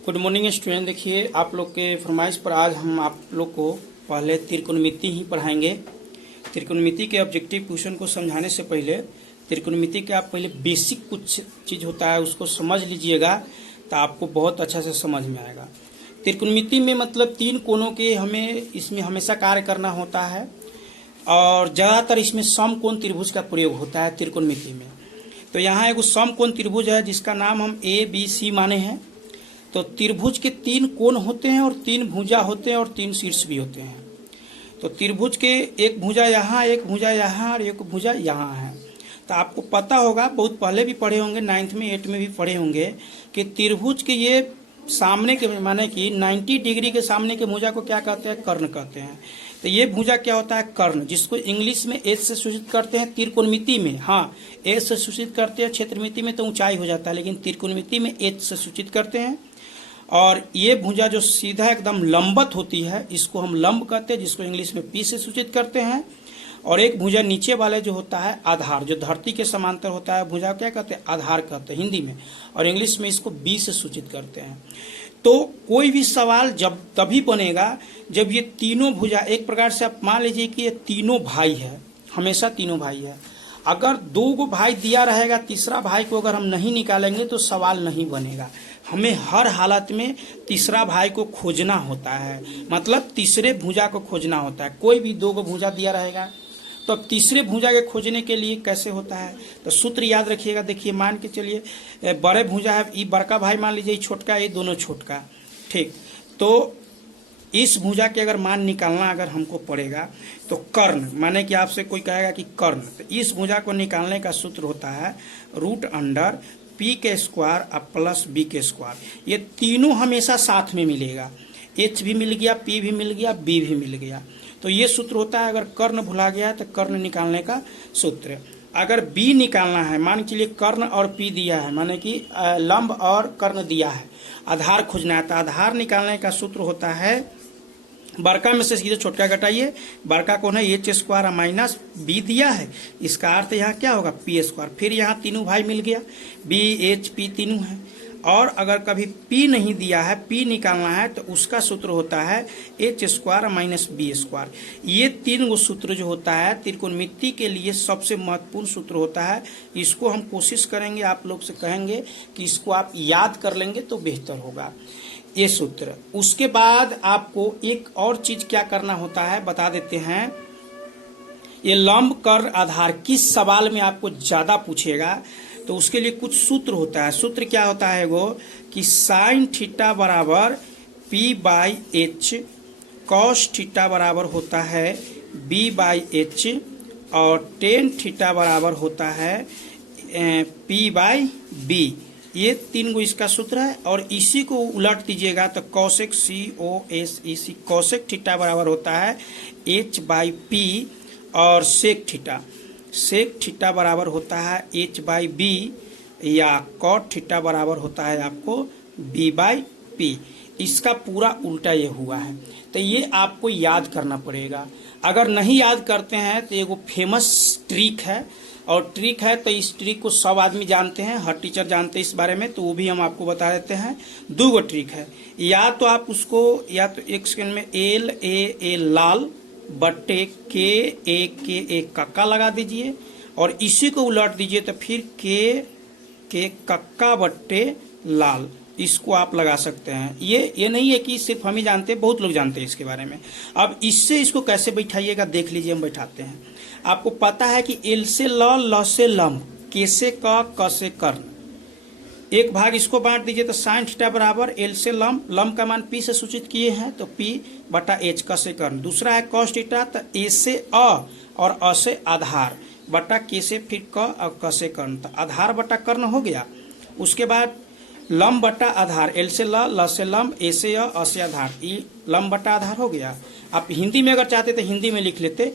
Good morning student. देखिए, आप लोग के फरमाइश पर आज हम आप लोग को पहले त्रिकोणमिति ही पढ़ाएंगे। त्रिकोणमिति के ऑब्जेक्टिव क्वेश्चन को समझाने से पहले त्रिकोणमिति के आप पहले बेसिक कुछ चीज़ होता है उसको समझ लीजिएगा तो आपको बहुत अच्छा से समझ में आएगा। त्रिकोणमिति में मतलब तीन कोणों के हमें इसमें हमेशा कार्य करना होता है और ज़्यादातर इसमें समकोण त्रिभुज का प्रयोग होता है त्रिकोणमिति में। तो यहाँ एक समकोण त्रिभुज है जिसका नाम हम ABC माने हैं। तो त्रिभुज के तीन कोण होते हैं और तीन भुजा होते हैं और तीन शीर्ष भी होते हैं। तो त्रिभुज के एक भुजा यहाँ, एक भुजा यहाँ और एक भुजा यहाँ है। तो आपको पता होगा, बहुत पहले भी पढ़े होंगे, 9th में 8th में भी पढ़े होंगे कि त्रिभुज के ये सामने के माने कि 90 डिग्री के सामने के भुजा को क्या कहते हैं? कर्ण कहते हैं। तो ये भुजा क्या होता है? कर्ण, जिसको इंग्लिश में एच से सूचित करते हैं। त्रिकोणमिति में हाँ एच से सूचित करते हैं, क्षेत्रमिति में तो ऊंचाई हो जाता है, लेकिन त्रिकोणमिति में एच से सूचित करते हैं। और ये भुजा जो सीधा एकदम लंबवत होती है इसको हम लंब कहते हैं, जिसको इंग्लिश में पी से सूचित करते हैं। और एक भुजा नीचे वाले जो होता है आधार, जो धरती के समांतर होता है, भुजा क्या कहते हैं? आधार कहते हैं हिंदी में, और इंग्लिश में इसको बी से सूचित करते हैं। तो कोई भी सवाल जब तभी बनेगा जब ये तीनों भुजा, एक प्रकार से आप मान लीजिए कि ये तीनों भाई है, हमेशा तीनों भाई है। अगर दो गो भाई दिया रहेगा, तीसरा भाई को अगर हम नहीं निकालेंगे तो सवाल नहीं बनेगा। हमें हर हालत में तीसरा भाई को खोजना होता है, मतलब तीसरे भुजा को खोजना होता है। कोई भी दो गो भुजा दिया रहेगा तो अब तीसरे भुजा के खोजने के लिए कैसे होता है? तो सूत्र याद रखिएगा। देखिए, मान के चलिए बड़े भुजा है, ये बड़का भाई मान लीजिए, छोटका, ये दोनों छोटका, ठीक। तो इस भुजा के अगर मान निकालना अगर हमको पड़ेगा तो कर्ण, माने कि आपसे कोई कहेगा कि कर्ण, तो इस भुजा को निकालने का सूत्र होता है √p के स्क्वायर प्लस b के स्क्वायर। ये तीनों हमेशा साथ में मिलेगा, h भी मिल गया, p भी मिल गया, b भी मिल गया। तो ये सूत्र होता है। अगर कर्ण भुला गया तो कर्ण निकालने का सूत्र। अगर b निकालना है, मान के लिए कर्ण और p दिया है, माने कि लंब और कर्ण दिया है, आधार खोजना है, तो आधार निकालने का सूत्र होता है, बड़का में से सीधे छोटका घटाइए, बड़का कौन है? एच स्क्वायर माइनस बी दिया है, इसका अर्थ यहाँ क्या होगा? P square. फिर यहाँ तीनों भाई मिल गया, बी एच पी तीनों है। और अगर कभी पी नहीं दिया है, पी निकालना है, तो उसका सूत्र होता है H square minus B square. ये तीन गो सूत्र जो होता है त्रिकोणमिति के लिए सबसे महत्वपूर्ण सूत्र होता है। इसको हम कोशिश करेंगे, आप लोग से कहेंगे कि इसको आप याद कर लेंगे तो बेहतर होगा ये सूत्र। उसके बाद आपको एक और चीज क्या करना होता है बता देते हैं। ये लंब कर्ण आधार किस सवाल में आपको ज्यादा पूछेगा, तो उसके लिए कुछ सूत्र होता है। सूत्र क्या होता है वो कि साइन थीटा बराबर p/h, कॉस थीटा बराबर होता है b/h, और टेन थीटा बराबर होता है p/b। ये तीन गो इसका सूत्र है। और इसी को उलट दीजिएगा तो कॉसेक COSEC, कॉसेक थीटा बराबर होता है h/p, और सेक थीटा बराबर होता है h/b, या कॉट थीटा बराबर होता है आपको b/p। इसका पूरा उल्टा ये हुआ है। तो ये आपको याद करना पड़ेगा। अगर नहीं याद करते हैं तो एगो फेमस ट्रिक है, और ट्रिक है तो इस ट्रिक को सब आदमी जानते हैं, हर टीचर जानते हैं इस बारे में, तो वो भी हम आपको बता देते हैं। दो गो ट्रिक है, या तो आप उसको या तो एक सेकंड में LAA लाल बट्टे KA कक्का लगा दीजिए, और इसी को उलट दीजिए तो फिर के कक्का बट्टे लाल, इसको आप लगा सकते हैं। ये नहीं है कि सिर्फ हम ही जानते हैं, बहुत लोग जानते हैं इसके बारे में। अब इससे इसको कैसे बैठाइएगा देख लीजिए, हम बैठाते हैं। आपको पता है कि एल से ल से लंब, के से क से कर्ण। एक भाग इसको बांट दीजिए तो साइन थीटा बराबर एल से लंब का मान p से सूचित किए हैं तो p/h, क से कर्ण। दूसरा है कॉस थीटा, तो ए से अ और अ से आधार बटा के से फिर क और क से कर्ण, तो आधार बटा कर्ण हो गया। उसके बाद लंब बटा आधार, एल से ल से लंब, ए से अ से आधार, ई लंब बटा आधार हो गया। आप हिंदी में अगर चाहते तो हिंदी में लिख लेते।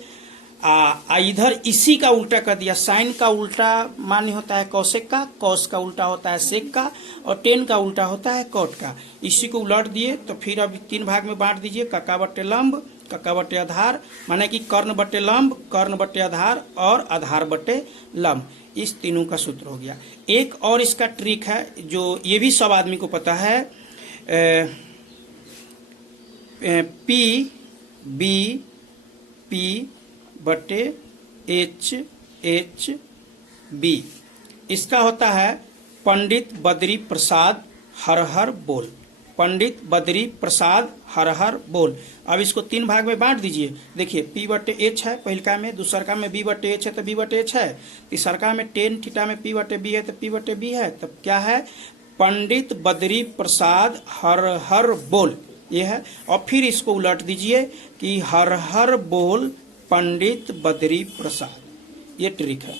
इधर इसी का उल्टा कर दिया। साइन का उल्टा मान्य होता है कॉसेक का, कॉस का उल्टा होता है सेक का, और टेन का उल्टा होता है कॉट का। इसी को उलट दिए तो फिर अब तीन भाग में बांट दीजिए, कक्का बट्टे लंब, कक्का बट्टे आधार, माने कि कर्ण बट्टे लंब, कर्ण बट्टे आधार और आधार बट्टे लंब। इस तीनों का सूत्र हो गया। एक और इसका ट्रिक है जो ये भी सब आदमी को पता है, पी बी पी बटे एच एच बी। इसका होता है पंडित बद्री प्रसाद हर हर बोल। पंडित बद्री प्रसाद हर हर बोल। अब इसको 3 भाग में बांट दीजिए। देखिए पी बटे एच है पहिलका में, दूसरका में बी बटे एच है तो बी बटे एच है, तीसरका में टेन थीटा में पी बटे बी है तो पी बटे बी है। तब क्या है, पंडित बद्री प्रसाद हर हर बोल ये है। और फिर इसको उलट दीजिए कि हर हर बोल पंडित बद्री प्रसाद। ये ट्रिक है,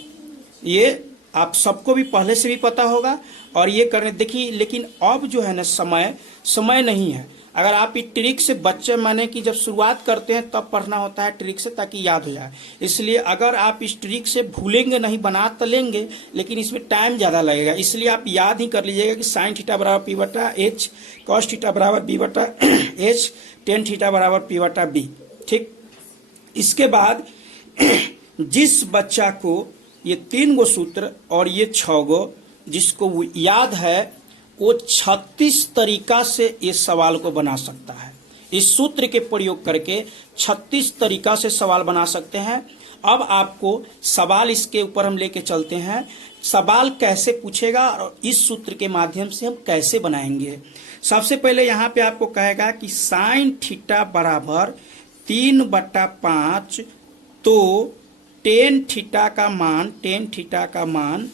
ये आप सबको भी पहले से भी पता होगा और ये करने देखिए। लेकिन अब जो है ना समय नहीं है। अगर आप इस ट्रिक से बच्चे माने कि जब शुरुआत करते हैं तब पढ़ना होता है ट्रिक से, ताकि याद हो जाए। इसलिए अगर आप इस ट्रिक से भूलेंगे नहीं, बना तो लेंगे लेकिन इसमें टाइम ज़्यादा लगेगा। इसलिए आप याद ही कर लीजिएगा कि साइन थीटा बराबर पी बटा एच, कॉस थीटा बराबर बी बटा एच, टेन थीटा बराबर पी बटा बी। ठीक, इसके बाद जिस बच्चा को ये 3 गो सूत्र और ये 6 गो जिसको वो याद है, वो 36 तरीका से इस सवाल को बना सकता है। इस सूत्र के प्रयोग करके 36 तरीका से सवाल बना सकते हैं। अब आपको सवाल इसके ऊपर हम लेके चलते हैं, सवाल कैसे पूछेगा और इस सूत्र के माध्यम से हम कैसे बनाएंगे। सबसे पहले यहाँ पे आपको कहेगा कि साइन थीटा बराबर 3/5 तो टेन थीटा का मान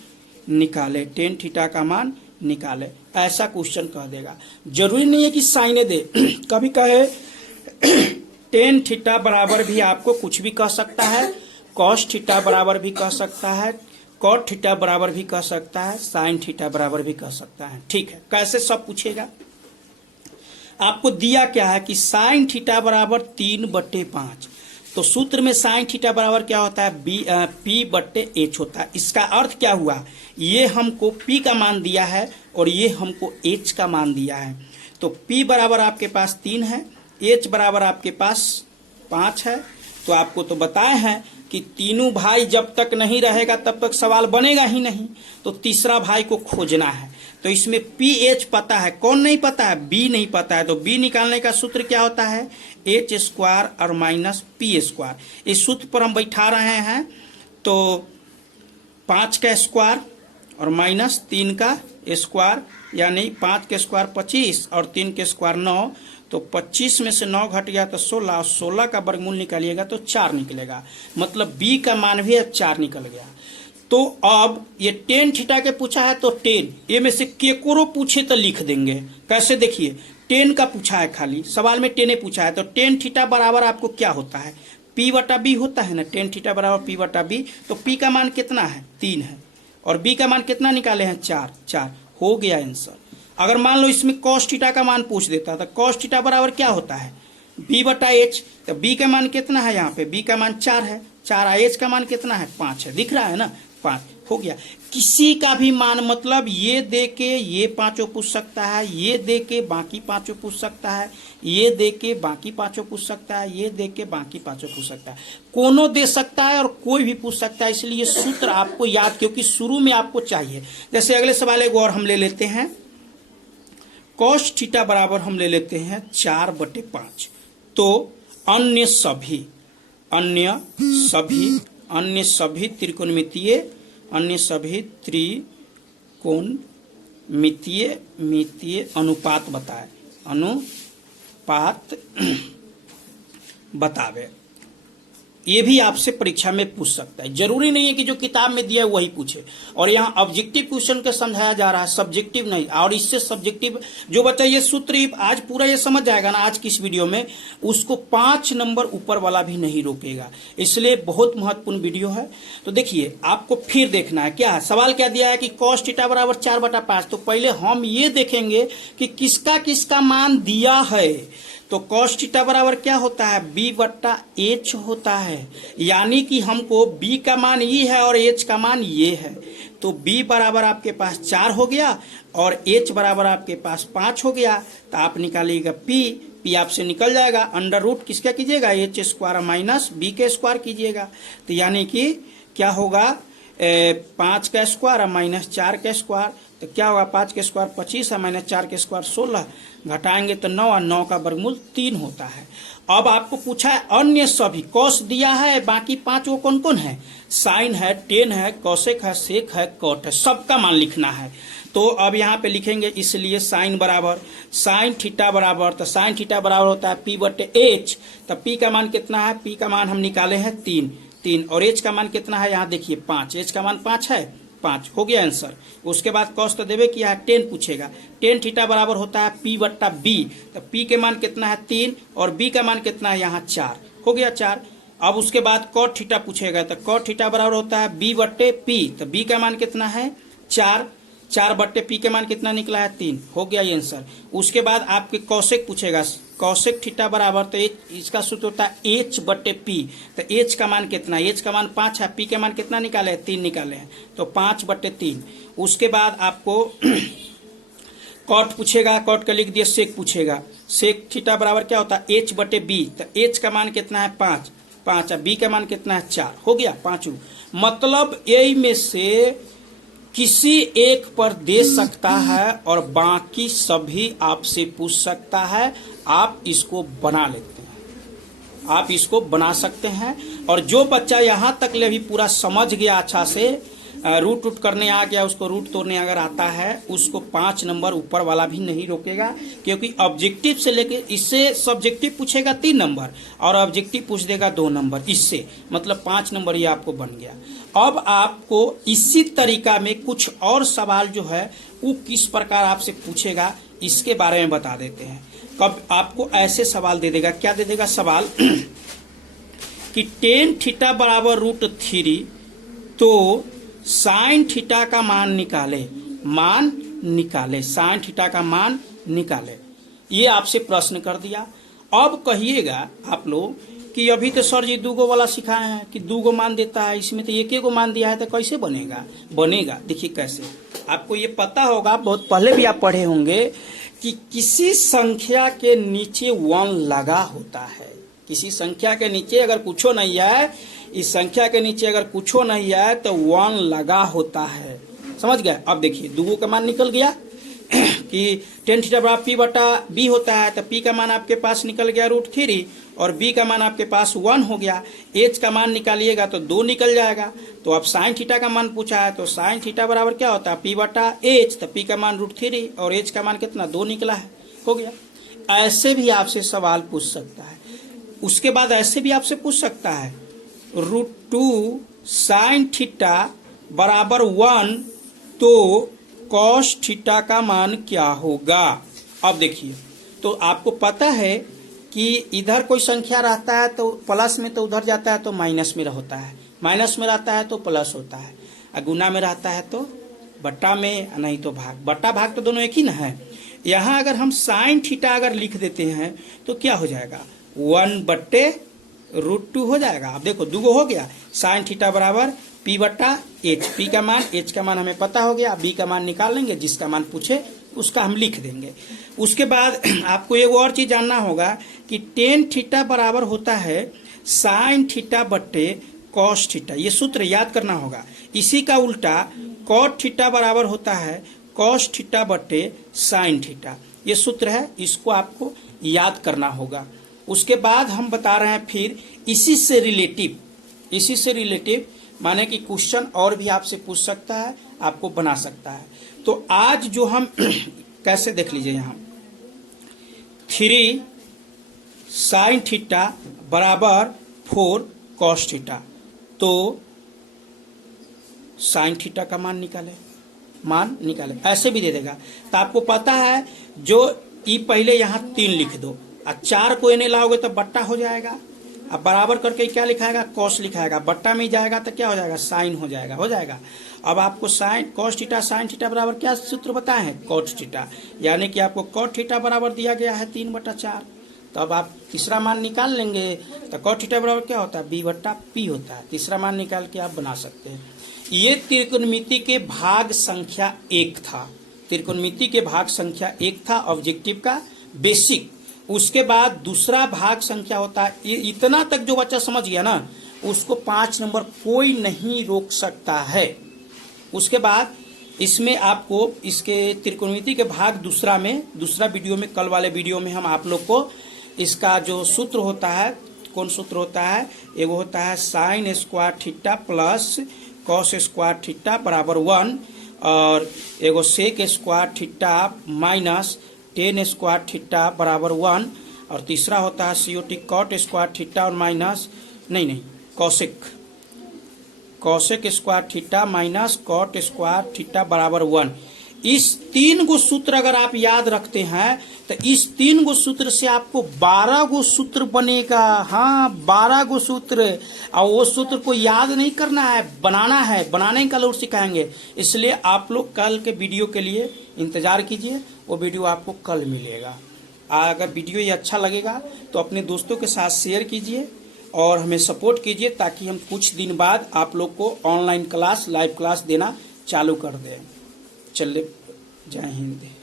निकाले, टेन थीटा का मान निकाले। ऐसा क्वेश्चन कह देगा। जरूरी नहीं है कि साइने दे कभी कहे टेन थीटा बराबर भी आपको कुछ भी कह सकता है, कॉस थीटा बराबर भी कह सकता है, कॉट थीटा बराबर भी कह सकता है, साइन थीटा बराबर भी कह सकता है। ठीक है, कैसे सब पूछेगा। आपको दिया क्या है कि साइन थीटा बराबर 3/5, तो सूत्र में साइन थीटा बराबर क्या होता है, पी बटे एच होता है। इसका अर्थ क्या हुआ, ये हमको पी का मान दिया है और ये हमको एच का मान दिया है। तो पी बराबर आपके पास 3 है, एच बराबर आपके पास 5 है। तो आपको तो बताए हैं कि तीनों भाई जब तक नहीं रहेगा तब तक सवाल बनेगा ही नहीं, तो तीसरा भाई को खोजना है। तो इसमें पी एच पता है, कौन नहीं पता है, बी नहीं पता है। तो बी निकालने का सूत्र क्या होता है, एच स्क्वायर और माइनस पी स्क्वायर। इस सूत्र पर हम बैठा रहे हैं, तो 5 का स्क्वायर और माइनस 3 का स्क्वायर, यानी 5 के स्क्वायर 25 और 3 के स्क्वायर 9, तो 25 में से 9 घट गया तो 16, और 16 का वर्गमूल निकालिएगा तो 4 निकलेगा। मतलब बी का मान भी 4 निकल गया। तो अब ये टेन थीटा के पूछा है तो 10, ये में से केकोरो पूछे तो लिख देंगे। कैसे, देखिए 10 का पूछा है, खाली सवाल में 10 पूछा है, तो टेन थीटा बराबर आपको क्या होता है, पी बटा बी होता है ना। टेन थीटा बराबर पी बटा बी, तो पी का मान कितना है, 3 है, और बी का मान कितना निकाले हैं, 4 हो गया आंसर। अगर मान लो इसमें कॉस थीटा का मान पूछ देता तो कॉस थीटा बराबर क्या होता है, बी बटा एच। तो बी का मान कितना है, यहाँ पे बी का मान 4 है, 4, एच का मान कितना है, 5 है, दिख रहा है ना, 5 हो गया। किसी का भी मान, मतलब ये दे के ये 5 पूछ सकता है, ये दे के बाकी 5 पूछ सकता है, ये दे के बाकी 5 पूछ सकता है, ये दे के बाकी 5 पूछ सकता है, कोनो दे सकता है और कोई भी पूछ सकता है। इसलिए ये सूत्र आपको याद, क्योंकि शुरू में आपको चाहिए। जैसे अगले सवाल एक और हम ले लेते हैं, कॉस थीटा बराबर हम ले लेते हैं 4/5, तो अन्य सभी त्रिकोणमितीय अनुपात बतावे। ये भी आपसे परीक्षा में पूछ सकता है। जरूरी नहीं है कि जो किताब में दिया है वही पूछे। और यहाँ ऑब्जेक्टिव क्वेश्चन का समझाया जा रहा है, सब्जेक्टिव नहीं। और इससे सब्जेक्टिव जो बच्चा ये सूत्र आज पूरा ये समझ जाएगा ना आज की इस वीडियो में, उसको 5 नंबर ऊपर वाला भी नहीं रोकेगा। इसलिए बहुत महत्वपूर्ण वीडियो है। तो देखिए आपको फिर देखना है क्या है, सवाल क्या दिया है कि कॉस थीटा बराबर 4/5। तो पहले हम ये देखेंगे कि किसका किसका मान दिया है। तो कॉस थीटा बराबर क्या होता है, बी बट्टा एच होता है, यानी कि हमको बी का मान ये है और एच का मान ये है। तो बी बराबर आपके पास 4 हो गया और एच बराबर आपके पास 5 हो गया। तो आप निकालिएगा पी आपसे निकल जाएगा, अंडर रूट किसका कीजिएगा, एच स्क्वायर माइनस बी के स्क्वायर कीजिएगा। तो यानी कि क्या होगा, 5 का स्क्वायर और माइनस 4 का स्क्वायर, तो क्या होगा 5 का स्क्वायर 25 है, माइनस 4 का स्क्वायर 16, घटाएंगे तो 9 और 9 का वर्गमूल 3 होता है। अब आपको पूछा है अन्य सभी कॉस दिया है, बाकी 5 वो कौन कौन है, साइन है, टेन है, कॉसेक है, सेक है, कॉट है, सबका मान लिखना है। तो अब यहाँ पे लिखेंगे, इसलिए साइन बराबर साइन थीटा बराबर, तो साइन थीटा बराबर होता है पी बटे एच। तो पी का मान कितना है, पी का मान हम निकाले हैं 3 और एच का मान कितना है, यहाँ देखिए 5, एच का मान 5 है, 5 हो गया आंसर। उसके बाद कॉस तो देवे किया है, 10 पूछेगा, टेन थीटा बराबर होता है पी बट्टा बी। तो पी के मान कितना है 3 और बी का मान कितना है यहाँ 4, हो गया 4। अब उसके बाद कॉट थीटा पूछेगा, तो कॉट थीटा बराबर होता है बी बट्टे पी, तो बी का मान कितना है 4 बट्टे पी के मान कितना निकला है 3, हो गया ये आंसर। उसके बाद आपके कॉसेक पूछेगा, कॉसेक थीटा बराबर, तो इसका सूत्र होता है एच बट्टे पी। तो एच का मान कितना, एच का मान 5 है, पी के मान कितना निकाले हैं 3 निकाले हैं, तो 5 बट्टे 3। उसके बाद आपको कॉट पूछेगा, कॉट का लिख दिया, सेक पूछेगा, सेक थीटा बराबर क्या होता है एच बटे बी। तो एच का मान कितना है 5 है, बी का मान कितना है 4, हो गया 5। मतलब ए में से किसी एक पर दे सकता है और बाकी सभी आपसे पूछ सकता है, आप इसको बना लेते हैं, आप इसको बना सकते हैं। और जो बच्चा यहाँ तक ले भी पूरा समझ गया, अच्छा से रूट करने आ गया, उसको रूट तोड़ने अगर आता है, उसको 5 नंबर ऊपर वाला भी नहीं रोकेगा, क्योंकि ऑब्जेक्टिव से लेके इससे सब्जेक्टिव पूछेगा 3 नंबर और ऑब्जेक्टिव पूछ देगा 2 नंबर, इससे मतलब 5 नंबर ये आपको बन गया। अब आपको इसी तरीका में कुछ और सवाल जो है वो किस प्रकार आपसे पूछेगा इसके बारे में बता देते हैं। कब आपको ऐसे सवाल दे देगा, क्या दे देगा सवाल कि टेन थीटा बराबर √3, तो साइन थीटा का मान निकाले, साइन थीटा का मान निकाले, ये आपसे प्रश्न कर दिया। अब कहिएगा आप लोग कि अभी तो सर जी 2 वाला सिखाए हैं कि 2 मान देता है, इसमें तो 1 मान दिया है, तो कैसे बनेगा। देखिए कैसे, आपको ये पता होगा, बहुत पहले भी आप पढ़े होंगे कि किसी संख्या के नीचे 1 लगा होता है, किसी संख्या के नीचे अगर कुछ नहीं है, इस संख्या के नीचे अगर कुछ नहीं है तो 1 लगा होता है, समझ गए। अब देखिए 2 का मान निकल गया कि टेन थीटा बराबर पी बटा बी होता है, तो पी का मान आपके पास निकल गया √3 और बी का मान आपके पास 1 हो गया। एच का मान निकालिएगा तो 2 निकल जाएगा। तो अब साइन थीटा का मान पूछा है, तो साइन थीटा बराबर क्या होता है पी बटा एच, तो पी का मान √3 और एच का मान कितना 2 निकला है, हो गया। ऐसे भी आपसे सवाल पूछ सकता है। उसके बाद ऐसे भी आपसे पूछ सकता है √2 साइन थीटा बराबर 1, तो कॉस थीटा का मान क्या होगा। अब देखिए, तो आपको पता है कि इधर कोई संख्या रहता है तो प्लस में तो उधर जाता है तो माइनस में होता है, माइनस में रहता है तो प्लस होता है, और गुना में रहता है तो बट्टा में, नहीं तो भाग। बट्टा भाग तो दोनों एक ही ना है। यहाँ अगर हम साइन थीटा अगर लिख देते हैं तो क्या हो जाएगा 1 बट्टे √2 हो जाएगा। अब देखो 2 हो गया, साइन थीटा बराबर पी बट्टा एच, पी का मान एच का मान हमें पता हो गया, बी का मान निकाल लेंगे, जिसका मान पूछे उसका हम लिख देंगे। उसके बाद आपको एक और चीज जानना होगा कि टेन थीटा बराबर होता है साइन थीटा बट्टे कॉस थीटा, ये सूत्र याद करना होगा। इसी का उल्टा कॉट थीटा बराबर होता है कॉस थीटा बट्टे साइन थीटा, ये सूत्र है, इसको आपको याद करना होगा। उसके बाद हम बता रहे हैं फिर इसी से रिलेटिव माने कि क्वेश्चन और भी आपसे पूछ सकता है, आपको बना सकता है। तो आज जो हम कैसे देख लीजिए, यहाँ 3 साइन थीटा बराबर 4 कॉस थीटा, तो साइन थीटा का मान निकाले, ऐसे भी दे देगा। तो आपको पता है जो ई पहले यहाँ 3 लिख दो, और 4 को इन्हें लाओगे तो बट्टा हो जाएगा, अब बराबर करके क्या लिखाएगा कॉस लिखाएगा, बट्टा में जाएगा तो क्या हो जाएगा साइन हो जाएगा। अब आपको sine cos theta sine theta बराबर क्या सूत्र बताए हैं कॉट थीटा, यानी कि आपको कॉट थीटा बराबर दिया गया है 3/4। तो अब आप तीसरा मान निकाल लेंगे, तो कॉट थीटा बराबर क्या होता है b बट्टा p होता है। तीसरा मान निकाल के आप बना सकते हैं। ये त्रिकोणमिति के भाग संख्या 1 था, त्रिकोणमिति के भाग संख्या 1 था ऑब्जेक्टिव का बेसिक। उसके बाद दूसरा भाग संख्या होता है, इतना तक जो बच्चा समझ गया ना उसको 5 नंबर कोई नहीं रोक सकता है। उसके बाद इसमें आपको इसके त्रिकोणमिति के भाग दूसरा वीडियो में, कल वाले वीडियो में हम आप लोग को इसका जो सूत्र होता है, कौन सूत्र होता है, एगो होता है sine square theta plus cos square theta बराबर 1, और एगो sec square theta minus ten square theta बराबर 1, और तीसरा होता है सीओटी कॉट स्क्वायर थीटा और minus cosec square theta minus cot square theta बराबर 1। इस 3 गो सूत्र अगर आप याद रखते हैं तो इस 3 गो सूत्र से आपको 12 गो सूत्र बनेगा। हाँ, 12 गो सूत्र, और वो सूत्र को याद नहीं करना है, बनाना है, बनाने का लोग सिखाएंगे। इसलिए आप लोग कल के वीडियो के लिए इंतजार कीजिए, वो वीडियो आपको कल मिलेगा। अगर वीडियो ये अच्छा लगेगा तो अपने दोस्तों के साथ शेयर कीजिए और हमें सपोर्ट कीजिए, ताकि हम कुछ दिन बाद आप लोग को ऑनलाइन क्लास, लाइव क्लास देना चालू कर दें। चलिए, जय हिंद।